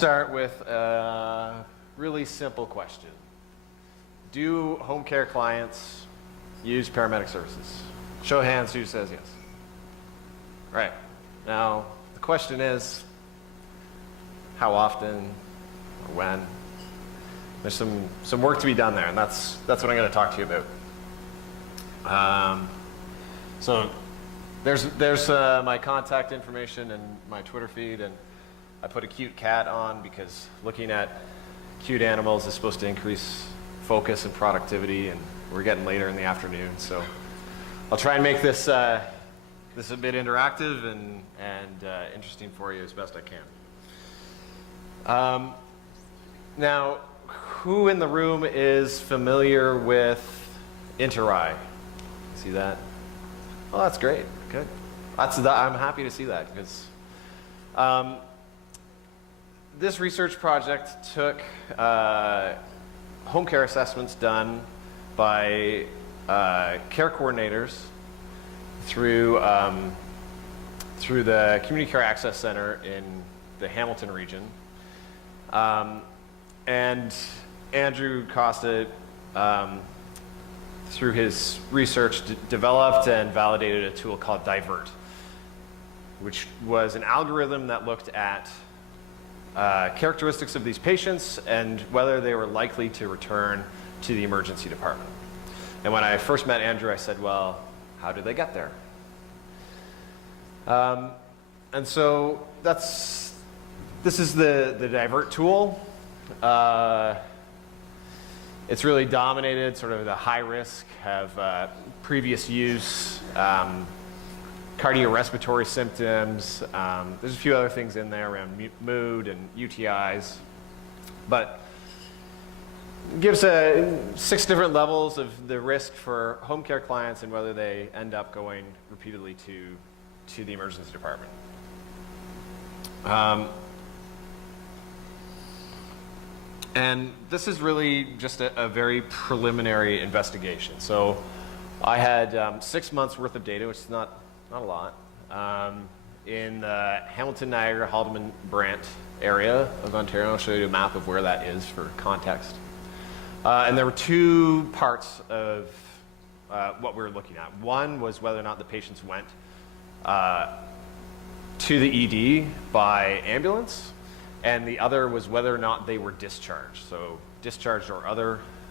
start with a really simple question. Do home care clients use paramedic services? Show of hands who says yes. Right. Now, the question is, how often or when? There's some work to be done there, and that's what I'm going to talk to you about. So there's my contact information and my Twitter feed, and I put a cute cat on because looking at cute animals is supposed to increase focus and productivity, and we're getting later in the afternoon, so I'll try and make this a bit interactive and interesting for you as best I can. Now, who in the room is familiar with Inter-Eye? See that? Oh, that's great. Good. I'm happy to see that because this research project took home care assessments done by care coordinators through the Community Care Access Center in the Hamilton region. And Andrew Costa, through his research, developed and validated a tool called Divert, which was an algorithm that looked at characteristics of these patients and whether they were likely to return to the emergency department. And when I first met Andrew, I said, well, how did they get there? And so this is the Divert tool. It's really dominated sort of the high risk, have previous use, cardiorespiratory symptoms. There's a few other things in there around mood and UTIs, but gives 6 different levels of the risk for home care clients and whether they end up going repeatedly to the emergency department. And this is really just a very preliminary investigation. So I had 6 months worth of data, which is not a lot, in the Hamilton, Niagara, Haldimand, Brant area of Ontario. I'll show you a map of where that is for context. And there were 2 parts of what we were looking at. One was whether or not the patients went to the ED by ambulance, and the other was whether or not they were discharged. So discharged or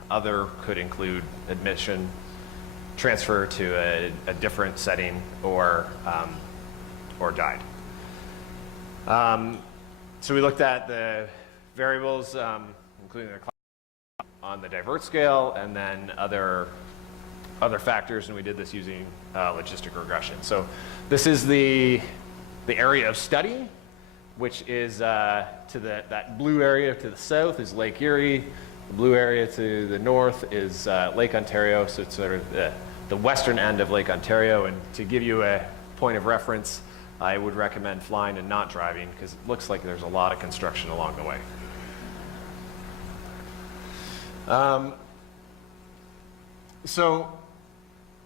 other could include admission, transfer to a different setting, or died. So we looked at the variables, including their on the Divert scale, and then other factors, and we did this using logistic regression. So this is the area of study, which is to that blue area to the south is Lake Erie. The blue area to the north is Lake Ontario, so it's sort of the western end of Lake Ontario. And to give you a point of reference, I would recommend flying and not driving because it looks like there's a lot of construction along the way. So,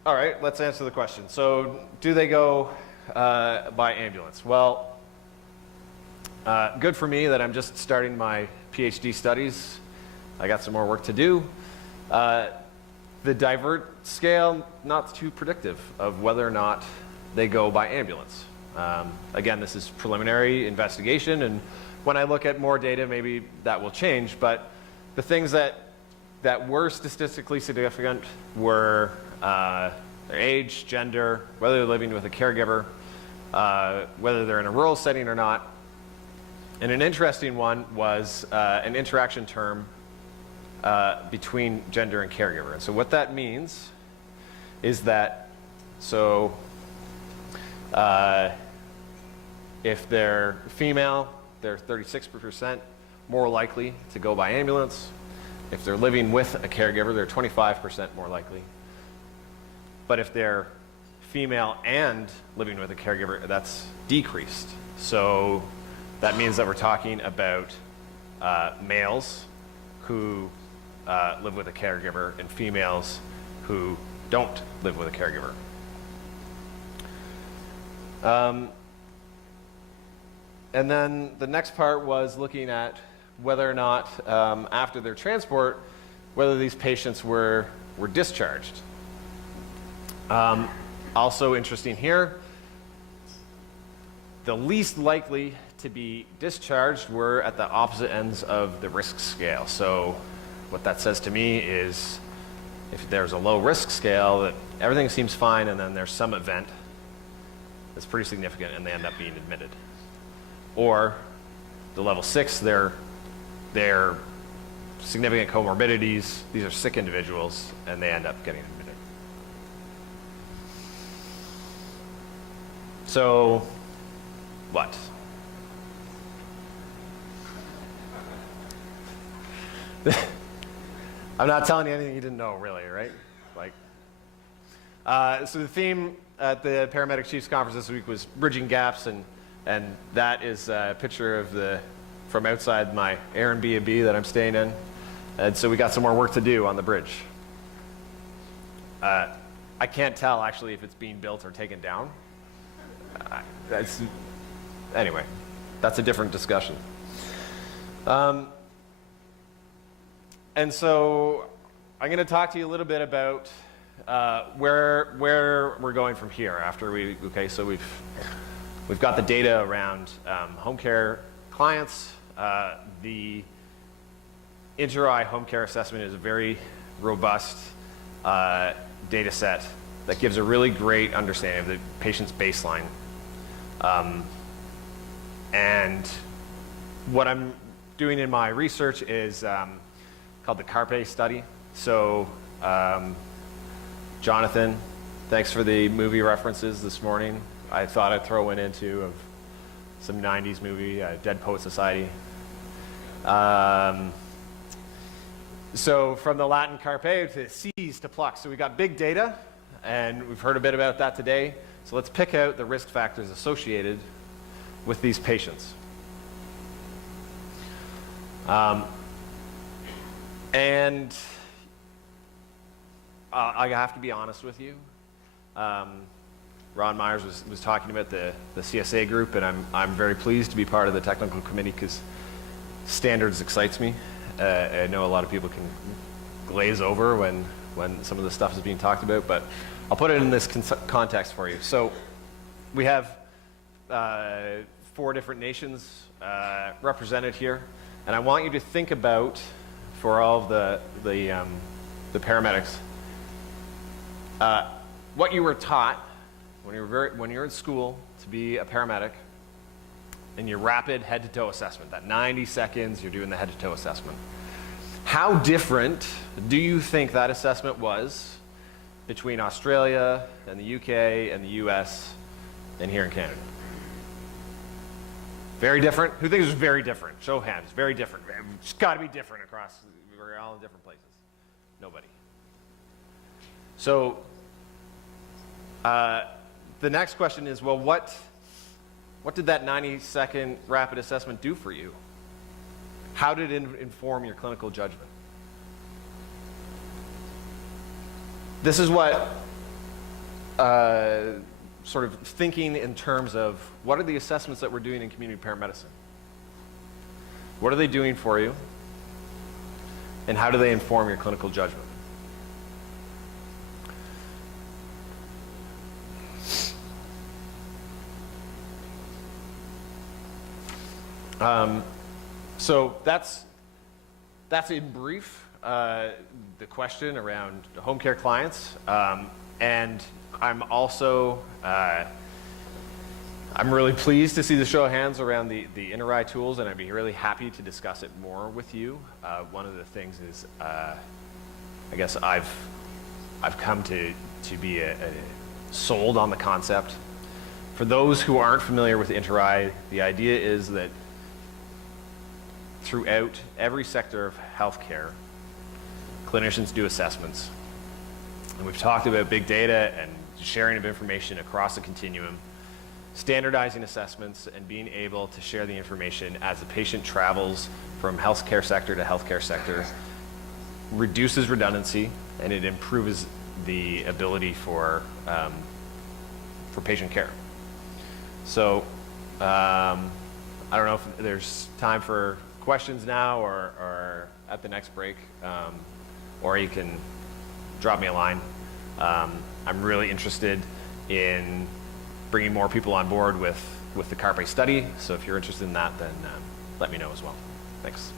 all right, let's answer the question. So, do they go by ambulance? Well, good for me that I'm just starting my PhD studies. I got some more work to do. The Divert scale, not too predictive of whether or not they go by ambulance. Again, this is preliminary investigation, and when I look at more data, maybe that will change, but the things that were statistically significant were their age, gender, whether they're living with a caregiver, whether they're in a rural setting or not. And an interesting one was an interaction term between gender and caregiver. And so what that means is that, if they're female, they're 36% more likely to go by ambulance. If they're living with a caregiver, they're 25% more likely. But if they're female and living with a caregiver, that's decreased. So that means that we're talking about males who live with a caregiver and females who don't live with a caregiver. And then the next part was looking at whether or not, after their transport, whether these patients were discharged. Also interesting here, the least likely to be discharged were at the opposite ends of the risk scale. So what that says to me is if there's a low risk scale, that everything seems fine, and then there's some event that's pretty significant and they end up being admitted. Or the level 6, they're significant comorbidities, these are sick individuals, and they end up getting admitted. So, what? I'm not telling you anything you didn't know, really, right? So the theme at the Paramedic Chiefs Conference this week was bridging gaps, and that is a picture of from outside my Airbnb that I'm staying in. And so we got some more work to do on the bridge. I can't tell, actually, if it's being built or taken down. Anyway, that's a different discussion. And so I'm going to talk to you a little bit about where we're going from here after so we've got the data around home care clients. The inter-eye home care assessment is a very robust data set that gives a really great understanding of the patient's baseline. And what I'm doing in my research is called the CARPE study. So Jonathan, thanks for the movie references this morning. I thought I'd throw one into of some 90s movie, Dead Poet Society. So from the Latin carpe to seize to pluck. So we got big data, and we've heard a bit about that today. So let's pick out the risk factors associated with these patients. And I have to be honest with you. Ron Myers was talking about the CSA group, and I'm very pleased to be part of the technical committee because standards excites me. I know a lot of people can glaze over when some of the stuff is being talked about, but I'll put it in this context for you. So we have 4 different nations represented here, and I want you to think about, for all of the paramedics, what you were taught when you were in school to be a paramedic, in your rapid head-to-toe assessment, that 90 seconds you're doing the head-to-toe assessment. How different do you think that assessment was between Australia and the UK and the US and here in Canada? Very different? Who thinks it's very different? Show of hands. Very different. It's got to be different across. We're all in different places. Nobody. So the next question is, well, what did that 90-second rapid assessment do for you? How did it inform your clinical judgment? This is what sort of thinking in terms of what are the assessments that we're doing in community paramedicine? What are they doing for you? And how do they inform your clinical judgment? So that's in brief the question around home care clients, and I'm also I'm really pleased to see the show of hands around the inter-eye tools, and I'd be really happy to discuss it more with you. One of the things is I guess I've come to be sold on the concept. For those who aren't familiar with inter-eye, the idea is that throughout every sector of healthcare, clinicians do assessments. And we've talked about big data and sharing of information across the continuum, standardizing assessments, and being able to share the information as the patient travels from healthcare sector to healthcare sector reduces redundancy, and it improves the ability for patient care. So I don't know if there's time for questions now or at the next break, or you can drop me a line. I'm really interested in bringing more people on board with the carpe study, so if you're interested in that, then let me know as well. Thanks.